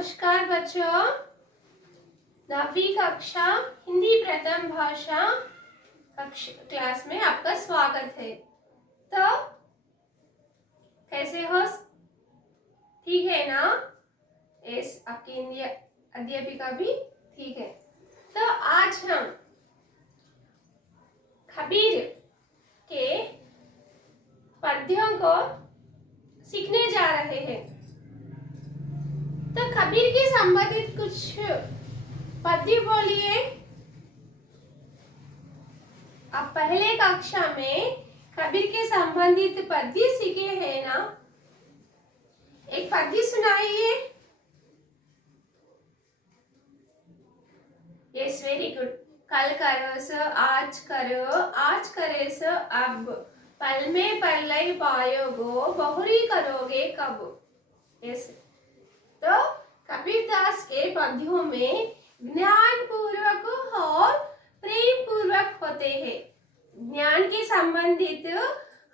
नमस्कार बच्चों, 9वीं कक्षा हिंदी प्रथम भाषा क्लास में आपका स्वागत है। तो कैसे हो? ठीक है ना? यस, आपकी हिंदी अध्यापिका भी ठीक है। तो आज हम कबीर के पद्यों को सीखने जा रहे हैं। तो कबीर के संबंधित कुछ पद्य बोलिए। आप पहले कक्षा में कबीर के संबंधित पद्य सीखे हैं ना? एक पद्य सुनाइए। Yes, very good. कल करो सो आज करो, आज करे सो अब, पल में पल्लई पायोगो, बहुरी करोगे कब। यस, तो कबीरदास के पद्यों में ज्ञान पूर्वक और प्रेम पूर्वक होते हैं। ज्ञान के संबंधित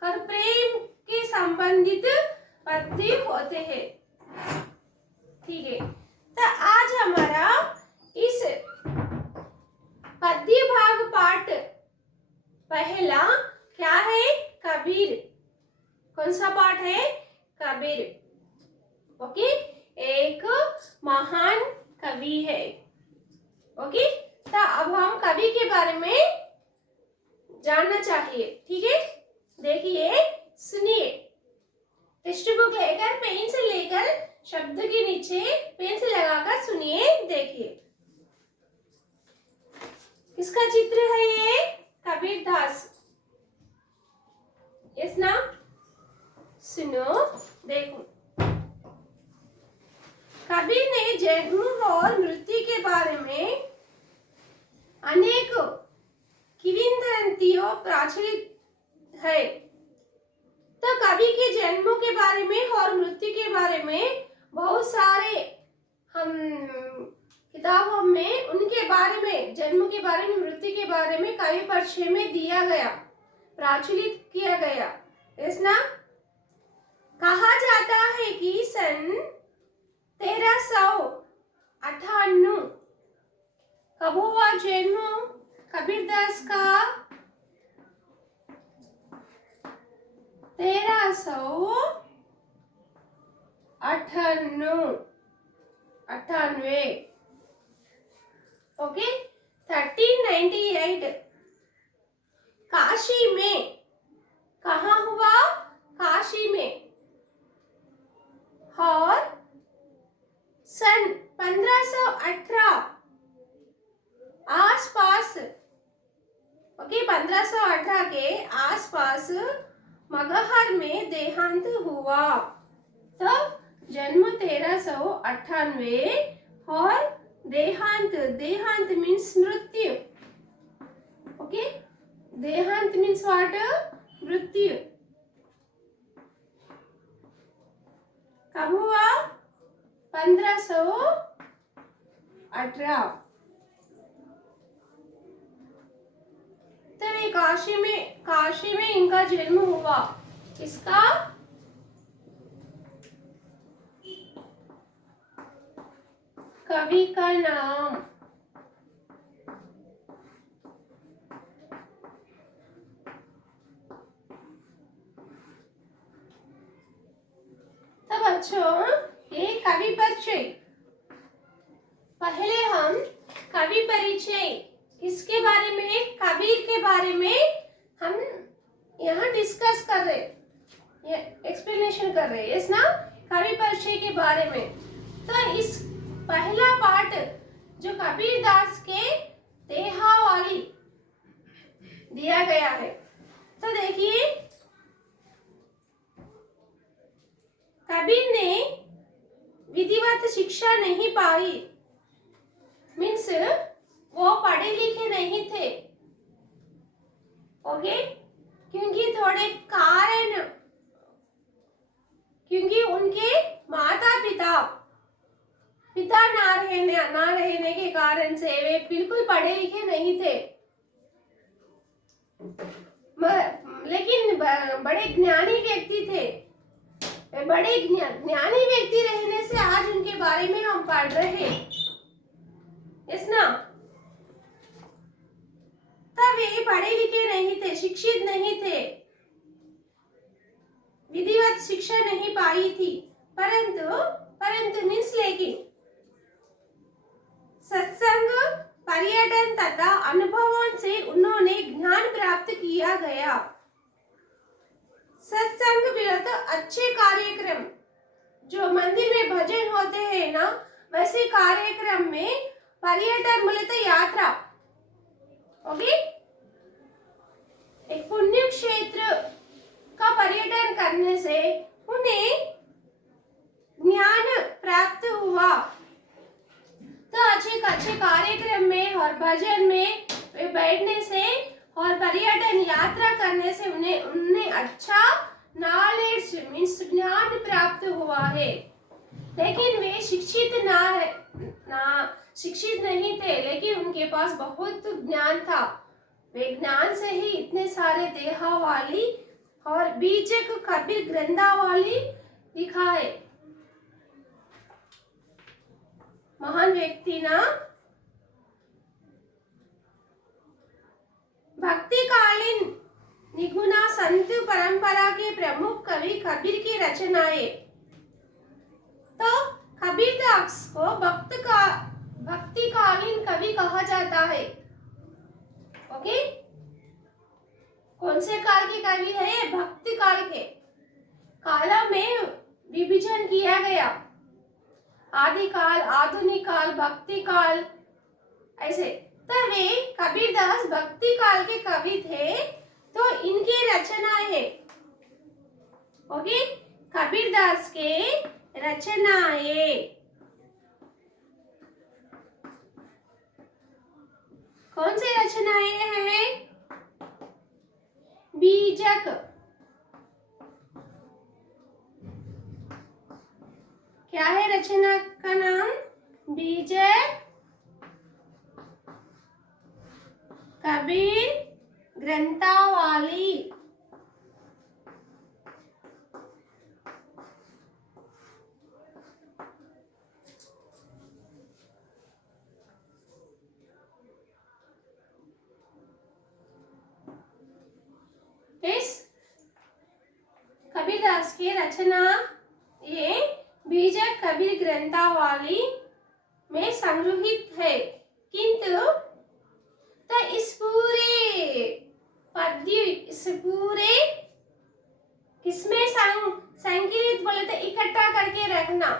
और प्रेम के संबंधित पद्य होते हैं। ठीक है, तो आज हमारा इस पद्य भाग पाठ पहला क्या है? कबीर। कौन सा पाठ है? कबीर। ओके, एक महान कवि है। ओके, तो अब हम कवि के बारे में जानना चाहिए। ठीक है, देखिए, सुनिए। टेक्स्ट बुक लेकर, पेंसिल लेकर शब्द के नीचे पेंसिल लगाकर सुनिए, देखिए। किसका चित्र है ये? कबीरदास। यस ना? सुनो, देखो। कबीर ने जन्म और मृत्यु के बारे में अनेक किंवदंतियों प्रचलित है। तो कवि के जन्मों के बारे में और मृत्यु के बारे में बहुत सारे हम किताबों में उनके बारे में, जन्म के बारे में, मृत्यु के बारे में कवि परिचय में दिया गया, प्रचलित किया गया। इस ना कहा जाता है कि सन 1358 कब हुआ जन्म कबीरदास का? 1398। ओके, 1398 काशी में। कहाँ हुआ? काशी में। और सन 1518 आसपास, ओके, 1518 के आसपास मगहर में देहांत हुआ। तो जन्म 1398 और देहांत मीन्स मृत्यु। ओके, देहांत मीन्स व्हाट? मृत्यु। कब हुआ? 1518। तो ये काशी में इनका जन्म हुआ। इसका कवि का नाम? तो बच्चों, ये कवि परिचय। पहले हम कवि परिचय किसके बारे में? कबीर के बारे में हम यहाँ डिस्कस कर रहे, एक्सप्लेनेशन कर रहे हैं। यस ना? कवि परिचय के बारे में। तो इस पहला पार्ट जो कबीरदास के देहावली दिया गया है, तो देखिए, कबीर ने विधिवत शिक्षा नहीं पाई, मीन्स वो पढ़े लिखे नहीं थे। ओके, क्योंकि थोड़े कारण, क्योंकि उनके माता पिता ना रहने के कारण से वे बिल्कुल पढ़े लिखे नहीं थे। लेकिन बड़े ज्ञानी व्यक्ति थे। वे बड़े ज्ञानी व्यक्ति रहने से आज उनके बारे में हम पढ़ रहे हैं, यस ना। तब वे पढ़े लिखे नहीं थे, शिक्षित नहीं थे, विधिवत शिक्षा नहीं पाई थी, परंतु मीन्स लेकिन सत्संग, पर्यटन तथा अनुभवों से उन्होंने ज्ञान प्राप्त किया गया। सत्संग भी तो अच्छे कार्यक्रम, जो मंदिर में भजन होते हैं ना, वैसे कार्यक्रम में पर्यटन बोले तो यात्रा, ओके। एक पुण्य क्षेत्र का पर्यटन करने से उन्हें ज्ञान प्राप्त हुआ। तो अच्छे कार्यक्रम में और भजन में बैठने से और पर्यटन यात्रा करने से उन्हें अच्छा नॉलेज मीन्स ज्ञान प्राप्त हुआ है। लेकिन वे शिक्षित नहीं थे, लेकिन उनके पास बहुत ज्ञान था। वे ज्ञान से ही इतने सारे देहावाली और बीजक कबीर ग्रंथावली दिखाए। महान व्यक्ति ना भक्तिकालीन निगुणा संत परंपरा के प्रमुख कवि कबीर की रचनाएं। तो कबीरदास को भक्तिकालीन कवि कहा जाता है, ओके। कौन से काल के कवि है? भक्ति काल के कालों में विभाजन किया गया, आदि काल, आधुनिक काल, भक्ति काल, ऐसे। तो वे कबीरदास भक्ति काल के कवि थे, तो इनकी रचनाएं है, ओके। कबीरदास के रचनाएं कौन सी रचनाएं हैं? बीजक, क्या है रचना का नाम? बीजक कबीर ग्रंथावली। इस कबीरदास की रचना ये बीजक कबीर ग्रंथावली में संग्रहित है, किंतु तो इस पूरे पद्य, इस पूरे किसमें संकलित बोले तो इकट्ठा करके रखना,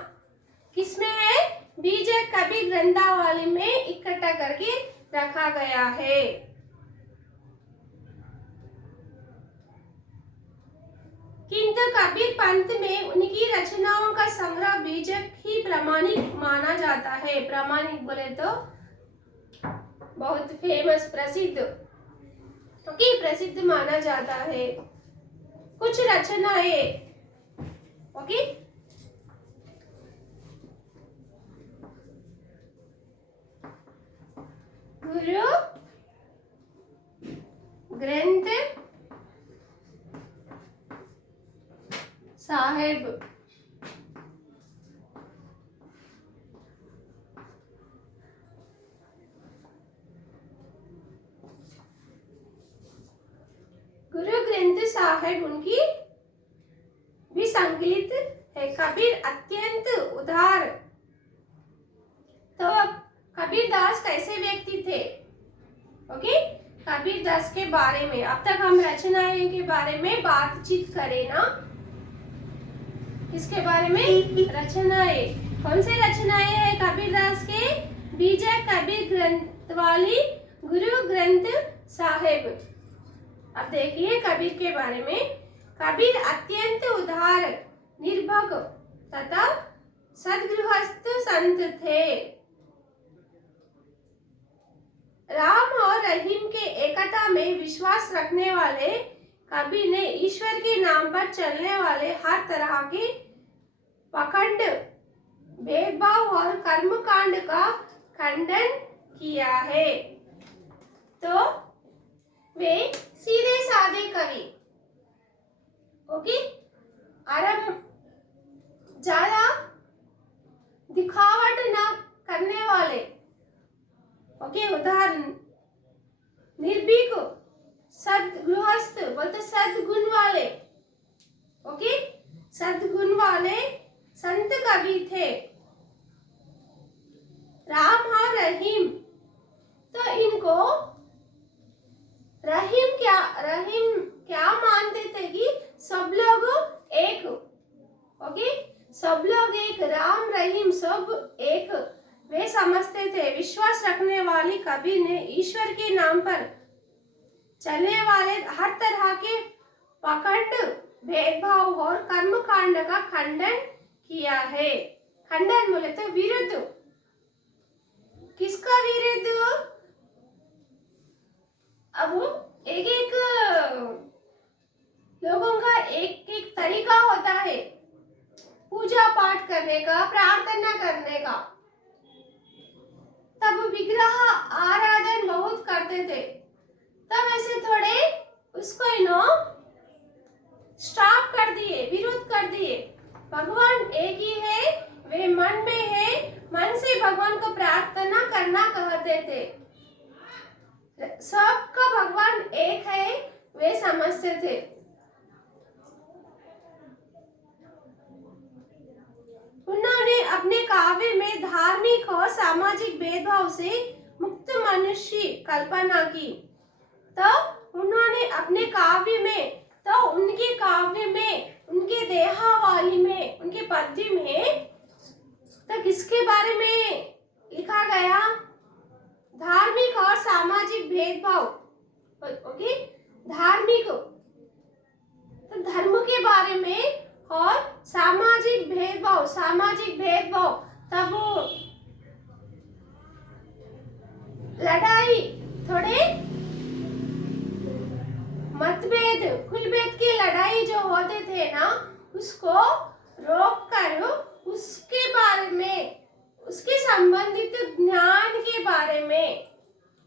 किसमें है? बीजक कबीर ग्रंथावली में इकट्ठा करके रखा गया है। किंतु कबीर पंथ में उनकी रचनाओं का संग्रह बीजक ही प्रामाणिक माना जाता है। प्रामाणिक बोले तो बहुत फेमस, प्रसिद्ध, ओके, प्रसिद्ध माना जाता है। कुछ रचनाएं, ओके। गुरु ग्रंथ साहिब, गुरु ग्रंथ साहिब उनकी भी संकलित है। कबीर अत्यंत उदार। तो कबीरदास कैसे व्यक्ति थे, ओके। कबीरदास के बारे में अब तक हम रचनाएं के बारे में बातचीत करें ना। इसके बारे में रचनाएं, कौन से रचनाएं है कबीरदास के? बीजक कबीर ग्रंथावली, गुरु ग्रंथ साहिब। अब देखिए कबीर के बारे में। कबीर अत्यंत उदार, निर्भग तथा सद्गृहस्थ संत थे। राम और रहीम के एकता में विश्वास रखने वाले कबीर ने ईश्वर के नाम पर चलने वाले हर तरह के पाखंड, भेदभाव और कर्मकांड का खंडन किया है। तो वे सीधे साधे कवि, ओके। ज्यादा दिखावट ना करने वाले। ओके, उदाहरण निर्भीक, सद्गृहस्थ बोलते सद्गुण वाले। ओके, सद्गुण वाले संत कवि थे। राम और रहीम, तो इनको रहीम क्या मानते थे कि सब लोग एक। ओके, सब लोग एक, राम रहीम सब एक वे समझते थे। विश्वास रखने वाली कवि ने ईश्वर के नाम पर चलने वाले हर तरह के पाखंड, भेदभाव और कर्म कांड का खंडन किया है। खंडन बोले तो विरुद्ध। किसका विरुद्ध? अब एक एक लोगों का एक एक तरीका होता है पूजा पाठ करने का, प्रार्थना करने का। तब विग्रह आराधन बहुत करते थे, तब ऐसे थोड़े उसको स्टॉप कर दिए, विरोध कर दिए। भगवान एक ही है, वे मन में है, मन से भगवान को प्रार्थना करना कहते थे। सबका भगवान एक है वे समझते थे। उन्होंने अपने काव्य में धार्मिक और सामाजिक भेदभाव से मुक्त मनुष्य कल्पना की। तो उन्होंने अपने काव्य में, तो उनके काव्य में, उनके देहावली में, उनके पद्य में तो किसके बारे में लिखा गया? धार्मिक और सामाजिक भेदभाव। ओके, धार्मिक तो धर्म के बारे में और सामाजिक भेदभाव, तब लड़ाई, थोड़े मतभेद, कुलभेद की लड़ाई जो होते थे ना, उसको रोक कर उसके बारे में, उसके संबंधित ज्ञान के बारे में।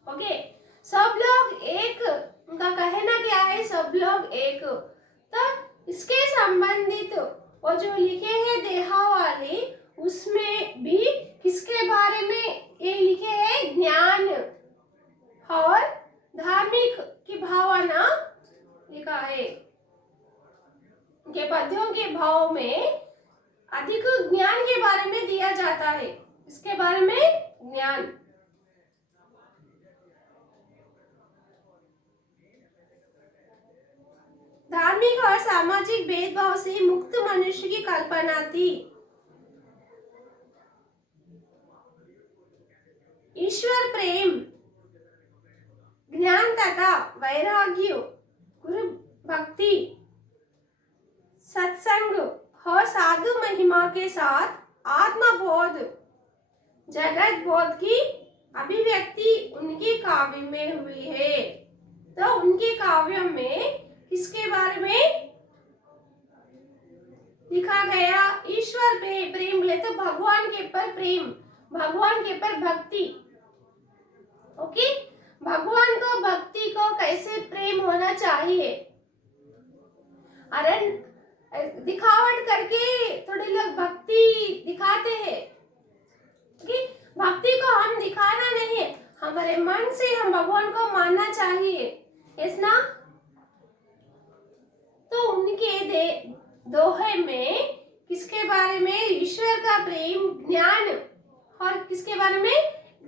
ओके, सब लोग एक, उनका कहना क्या है? सब लोग एक। तो इसके संबंधित वो जो लिखे हैं देहावली, उसमें भी किसके बारे में ये लिखे हैं? ज्ञान और धार्मिक की भावना लिखा है। उनके पद्यों के भाव में अधिक ज्ञान के बारे में दिया जाता है। इसके बारे में ज्ञान। धार्मिक और सामाजिक भेदभाव से मुक्त मनुष्य की कल्पना थी। ईश्वर प्रेम, ज्ञान तथा वैराग्य, गुरु भक्ति, सत्संग और साधु महिमा के साथ आत्मबोध, जगत बोध की अभिव्यक्ति उनके काव्य में हुई है। तो उनके काव्यों में किसके बारे में लिखा गया? ईश्वर प्रेम बोले तो भगवान के पर प्रेम, भगवान के पर भक्ति। ओके, भगवान को, भक्ति को कैसे प्रेम होना चाहिए? अरे दिखावट करके थोड़े लोग भक्ति दिखाते हैं। ओके, भक्ति को हम दिखाना नहीं है, हमारे मन से हम भगवान को मानना चाहिए। यस ना? तो उनके दोहे में किसके बारे में? ईश्वर का प्रेम, ज्ञान, और किसके बारे में?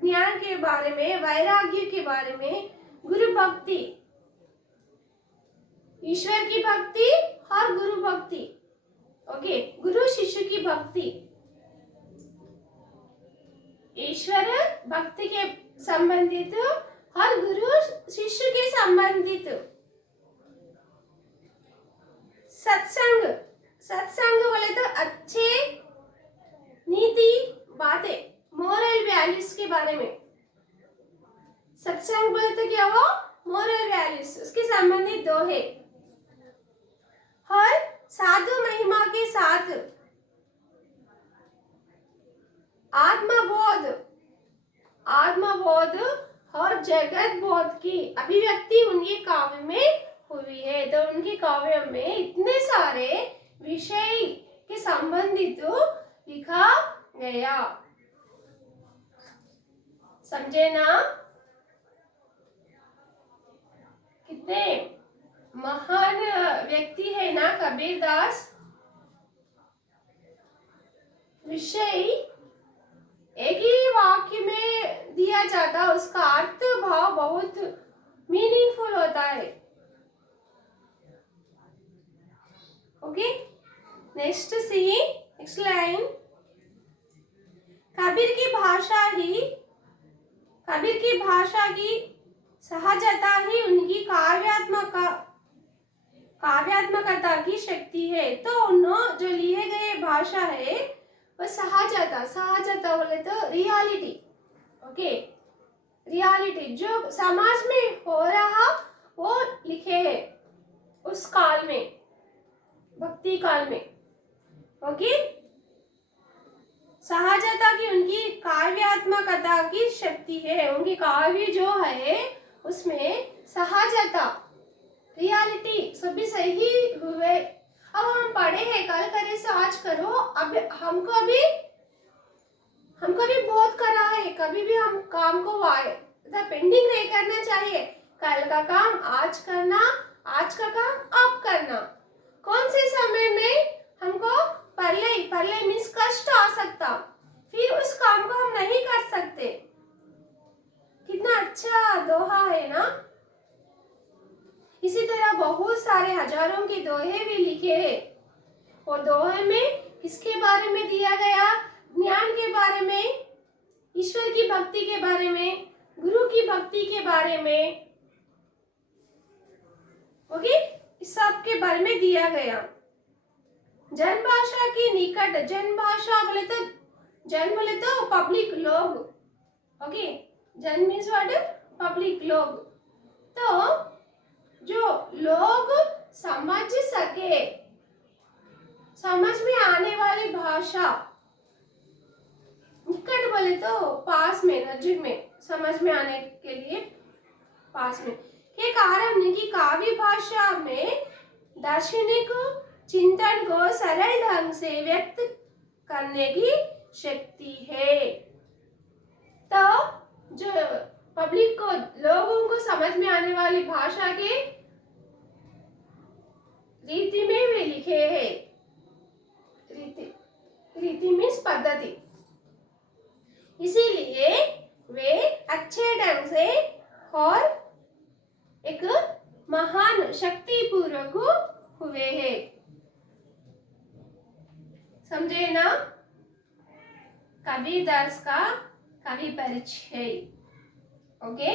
ज्ञान के बारे में, वैराग्य के बारे में, गुरु भक्ति, ईश्वर की भक्ति और गुरु भक्ति। ओके, गुरु शिष्य की भक्ति, ईश्वर भक्ति के संबंधित और गुरु शिष्य के संबंधित। सत्संग, सत्संग बोले तो अच्छे नीति बातें, मोरल वैल्यूज के बारे में। सत्संग बोले तो क्या हो? मोरल वैल्यूज, उसके संबंधित दोहे। और साधु महिमा के साथ आत्मबोध, और जगत बोध की अभिव्यक्ति उनके काव्य में हुई है। तो उनके काव्य में इतने सारे विषय के संबंधित लिखा गया। समझे ना? कितने महान व्यक्ति है ना कबीरदास। विषय एक ही वाक्य में दिया जाता, उसका अर्थ भाव बहुत मीनिंगफुल होता है। ओके, नेक्स्ट सी, नेक्स्ट लाइन। कबीर की भाषा की सहजता ही उनकी काव्यात्मकता की शक्ति है। तो उन्होंने जो लिए गए भाषा है वो सहजता बोले तो रियलिटी। ओके, रियलिटी जो समाज में हो रहा वो लिखे है उस काल में, भक्ति काल में। ओके, सहजता की उनकी काव्यात्मकता की शक्ति है। उनकी काव्य जो है उसमें सहजता, रियलिटी सभी सही हुए। अब हम पढ़े हैं, कल करे से आज करो। अब हमको भी बहुत करा है, कभी भी हम काम को पेंडिंग नहीं करना चाहिए। कल का काम आज करना, आज का काम अब करना। कौन से समय में हमको पहले मीन्स कष्ट आ सकता, फिर उस काम को हम नहीं कर सकते। कितना अच्छा दोहा है ना। इसी तरह बहुत सारे हजारों के दोहे भी लिखे हैं। वो दोहे में किसके बारे में दिया गया? ज्ञान के बारे में, ईश्वर की भक्ति के बारे में, गुरु की भक्ति के बारे में। ओके, इस सब के बारे में दिया गया। जन भाषा की निकट, जन भाषा बोले तो पब्लिक लोग। ओके, जन मीन्स व्हाट? पब्लिक लोग। तो जो लोग समझ सके, समझ में आने वाली भाषा। निकट बोले तो पास में, नजदीक में, समझ में आने के लिए पास में के कारण की काव्य भाषा में दार्शनिक चिंतन को सरल ढंग से व्यक्त करने की शक्ति है। तो जो पब्लिक को, लोगों को समझ में आने वाली भाषा के रीति में वे लिखे हैं। रीति मीन्स पद्धति। इसीलिए वे अच्छे ढंग से और एक महान शक्ति पूर्वक हुए हैं। समझे ना? कबीरदास का कवि परिचय। ओके,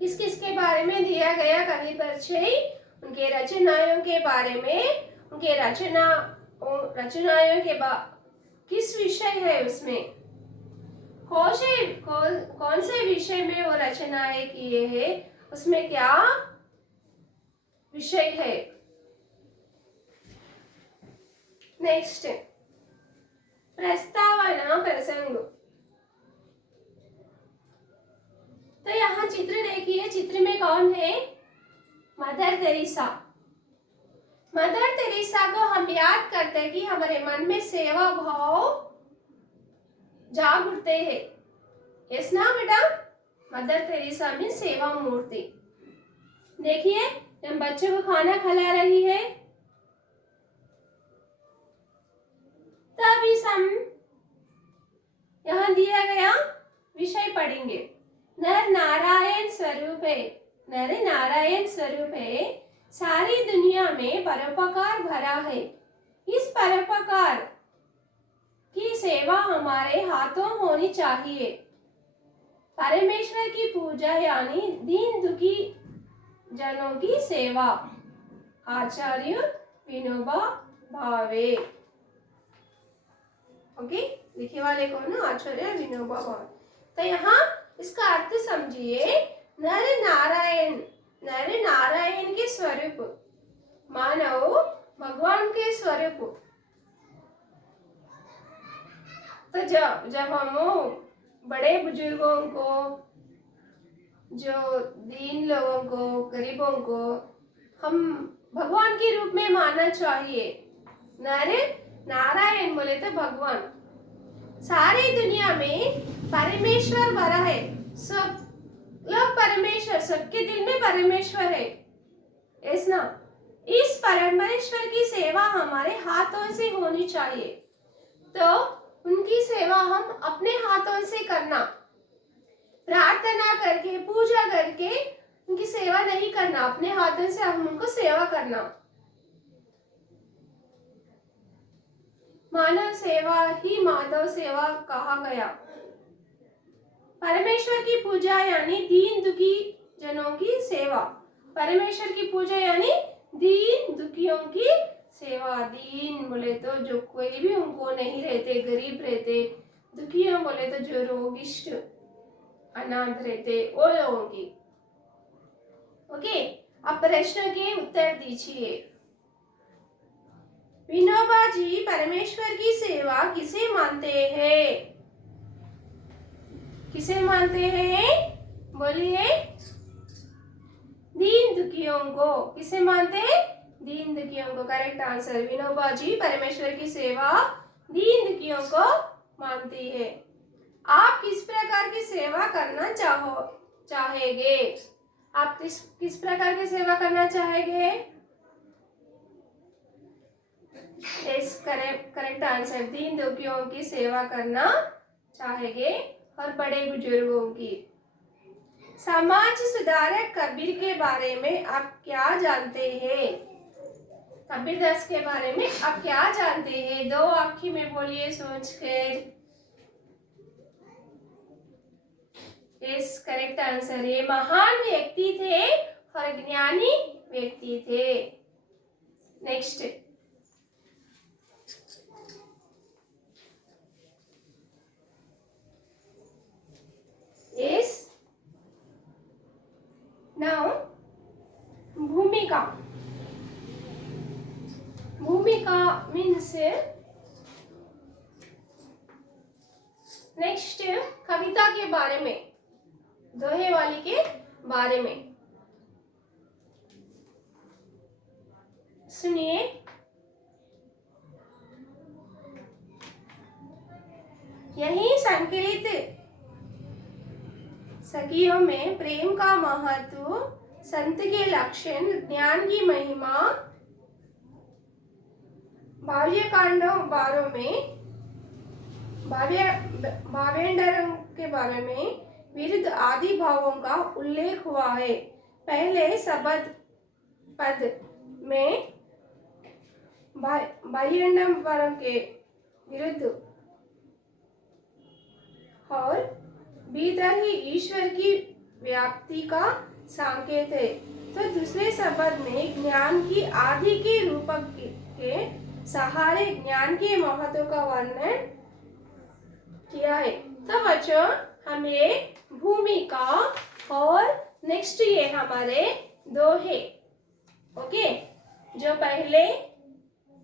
किस किस के बारे में दिया गया कवि परिचय? उनके रचनाओं के बारे में, उनके रचनाओं के किस विषय है उसमें, कौन से विषय में वो रचनाएं किए हैं, उसमें क्या विषय है। नेक्स्ट, प्रस्तावना प्रसंग। तो यहाँ चित्र देखिए, चित्र में कौन है? Mother Teresa. मदर तेरेसा को हम याद करते हैं कि हमारे मन में सेवा भाव जाग उठते हैं। यस ना बेटा? मदर तेरेसा में सेवा मूर्ति। देखिए, जब बच्चों को खाना खिला रही है तब हम यहाँ दिया गया विषय पढ़ेंगे। नर नारायण स्वरूप है, नर नारायण स्वरूप है, सारी दुनिया में परोपकार भरा है। इस परोपकार की सेवा हमारे हाथों होनी चाहिए। परमेश्वर की पूजा यानी दीन दुखी जनों की सेवा। आचार्य विनोबा भावे। ओके, लिखे वाले कौन है? आचार्य विनोबा भावे। तो यहाँ इसका अर्थ समझिए। नर नारायण, नर नारायण के स्वरूप, मानव भगवान के स्वरूप। तो जब हम बड़े बुजुर्गों को, जो दीन लोगों को, गरीबों को हम भगवान के रूप में मानना चाहिए। नर नारायण बोले तो भगवान। सारी दुनिया में परमेश्वर भरा है, सब लोग परमेश्वर, सबके दिल में परमेश्वर है, ऐसा। इस परमेश्वर की सेवा हमारे हाथों से होनी चाहिए। तो उनकी सेवा हम अपने हाथों से करना, प्रार्थना करके, पूजा करके उनकी सेवा नहीं करना, अपने हाथों से हम उनको सेवा करना। मानव सेवा ही माधव सेवा कहा गया। परमेश्वर की पूजा यानी दीन दुखी जनों की सेवा। परमेश्वर की पूजा यानी दीन दुखियों की सेवा। दीन बोले तो जो कोई भी उनको नहीं रहते, गरीब रहते। दुखियों बोले तो जो रोगिष्ट अनाथ रहते, वो लोगों की। ओके, अब प्रश्न के उत्तर दीजिए। विनोबा जी परमेश्वर की सेवा किसे मानते हैं? किसे मानते हैं? बोलिए। दीन दुखियों को। किसे मानते हैं? दीन दुखियों को। Correct answer. विनोबा जी परमेश्वर की सेवा दीन दुखियों को मानती है। आप किस प्रकार की सेवा करना चाहेंगे? आप किस प्रकार की सेवा करना चाहेंगे? Correct answer. दीन दुखियों की सेवा करना चाहेंगे और बड़े बुजुर्गों की। समाज सुधारक कबीर के बारे में आप क्या जानते हैं? कबीर दास के बारे में आप क्या जानते हैं? दो आंखें में बोलिए सोचकर। Yes, correct answer. ये महान व्यक्ति थे और ज्ञानी व्यक्ति थे। नेक्स्ट, यस, नाउ भूमिका। भूमिका मीन्स नेक्स्ट कविता के बारे में, दोहे वाली के बारे में सुनिए। यही संकलित सखियों में प्रेम का महत्व, संत के लक्षण, ज्ञान की महिमा, भाव्य कांडों बारों में, भावेंडरों के बारे में, विरुद्ध आदि भावों का उल्लेख हुआ है। पहले सबद पद में भावेंडरों के विरुद्ध और भीतर ही ईश्वर की व्याप्ति का संकेत है। तो दूसरे शब्द में ज्ञान की आदि के रूपक के सहारे ज्ञान के महत्व का वर्णन किया है। तो बच्चों, हमें भूमिका और नेक्स्ट ये हमारे दोहे, ओके, जो पहले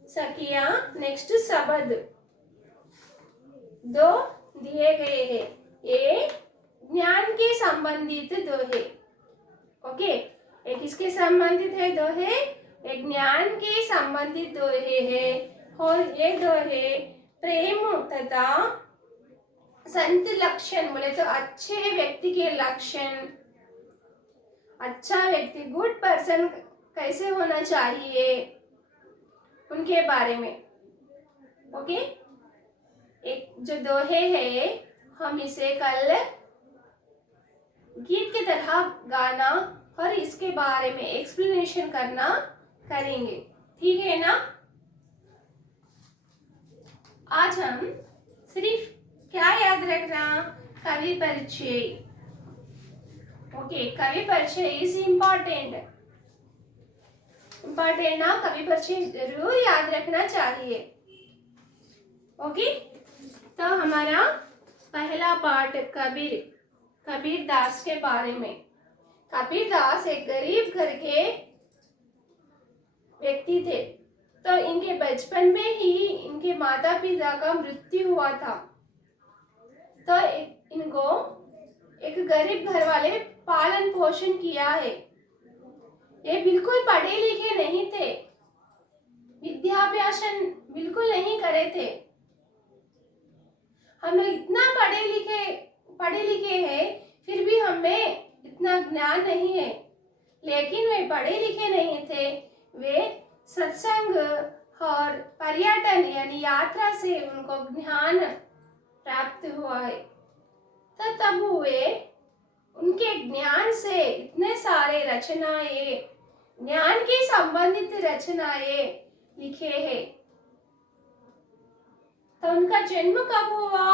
सखियां, नेक्स्ट शब्द दो दिए गए हैं। ये ज्ञान के संबंधित दोहे। ओके, एक किसके संबंधित है दोहे? एक ज्ञान के संबंधित दोहे है। और ये दोहे प्रेम तथा संत लक्षण बोले तो अच्छे व्यक्ति के लक्षण, अच्छा व्यक्ति, गुड पर्सन कैसे होना चाहिए, उनके बारे में। ओके, एक जो दोहे है, हम इसे कल गीत की तरह गाना और इसके बारे में एक्सप्लेनेशन करना करेंगे, ठीक है ना? आज हम सिर्फ क्या याद रखना? कवि परिचय। ओके, कवि परिचय इज इम्पोर्टेंट ना, कवि परिचय जरूर याद रखना चाहिए। ओके, तो हमारा पहला पार्ट कबीर दास के बारे में। कबीर दास एक गरीब घर के व्यक्ति थे। तो इनके बचपन में ही इनके माता पिता का मृत्यु हुआ था। तो इनको एक गरीब घर वाले पालन पोषण किया है। ये बिल्कुल पढ़े लिखे नहीं थे, विद्याभ्यासन बिल्कुल नहीं करे थे। हम लोग इतना पढ़े लिखे हैं, फिर भी हमें इतना ज्ञान नहीं है। लेकिन वे पढ़े लिखे नहीं थे, वे सत्संग और पर्यटन यानी यात्रा से उनको ज्ञान प्राप्त हुआ है। तो तब वे उनके ज्ञान से इतने सारे रचनाएं, ज्ञान के संबंधित रचनाएं लिखे हैं। तो उनका जन्म कब हुआ?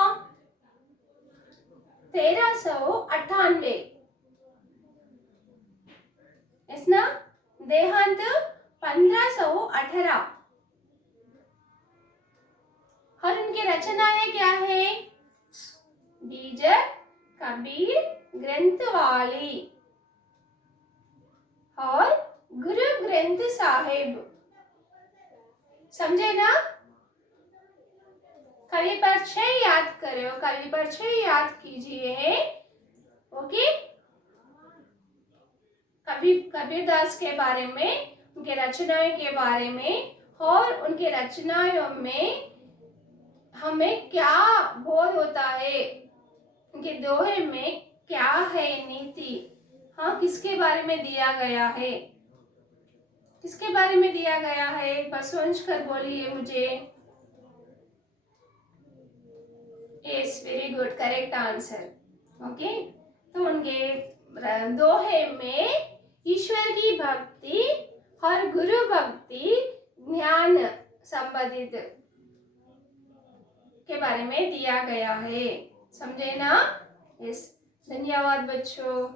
1398 ना, देहांत 1518। और उनकी रचनाएं क्या है? बीज, कबीर, ग्रंथवाली और गुरु ग्रंथ साहिब। समझे ना? कवि परिचय याद करो, कवि परिचय याद कीजिए। ओके, कबीरदास के बारे में, उनके रचनाएं के बारे में और उनके रचनाओं में हमें क्या बोध होता है, उनके दोहे में क्या है नीति। हाँ, किसके बारे में दिया गया है, किसके बारे में दिया गया है? बसवंश कर बोलिए मुझे। Yes, very good, correct answer. Okay, तो उनके दोहे में ईश्वर की भक्ति और गुरु भक्ति, ज्ञान संबंधित के बारे में दिया गया है। समझे ना? यस, धन्यवाद बच्चों।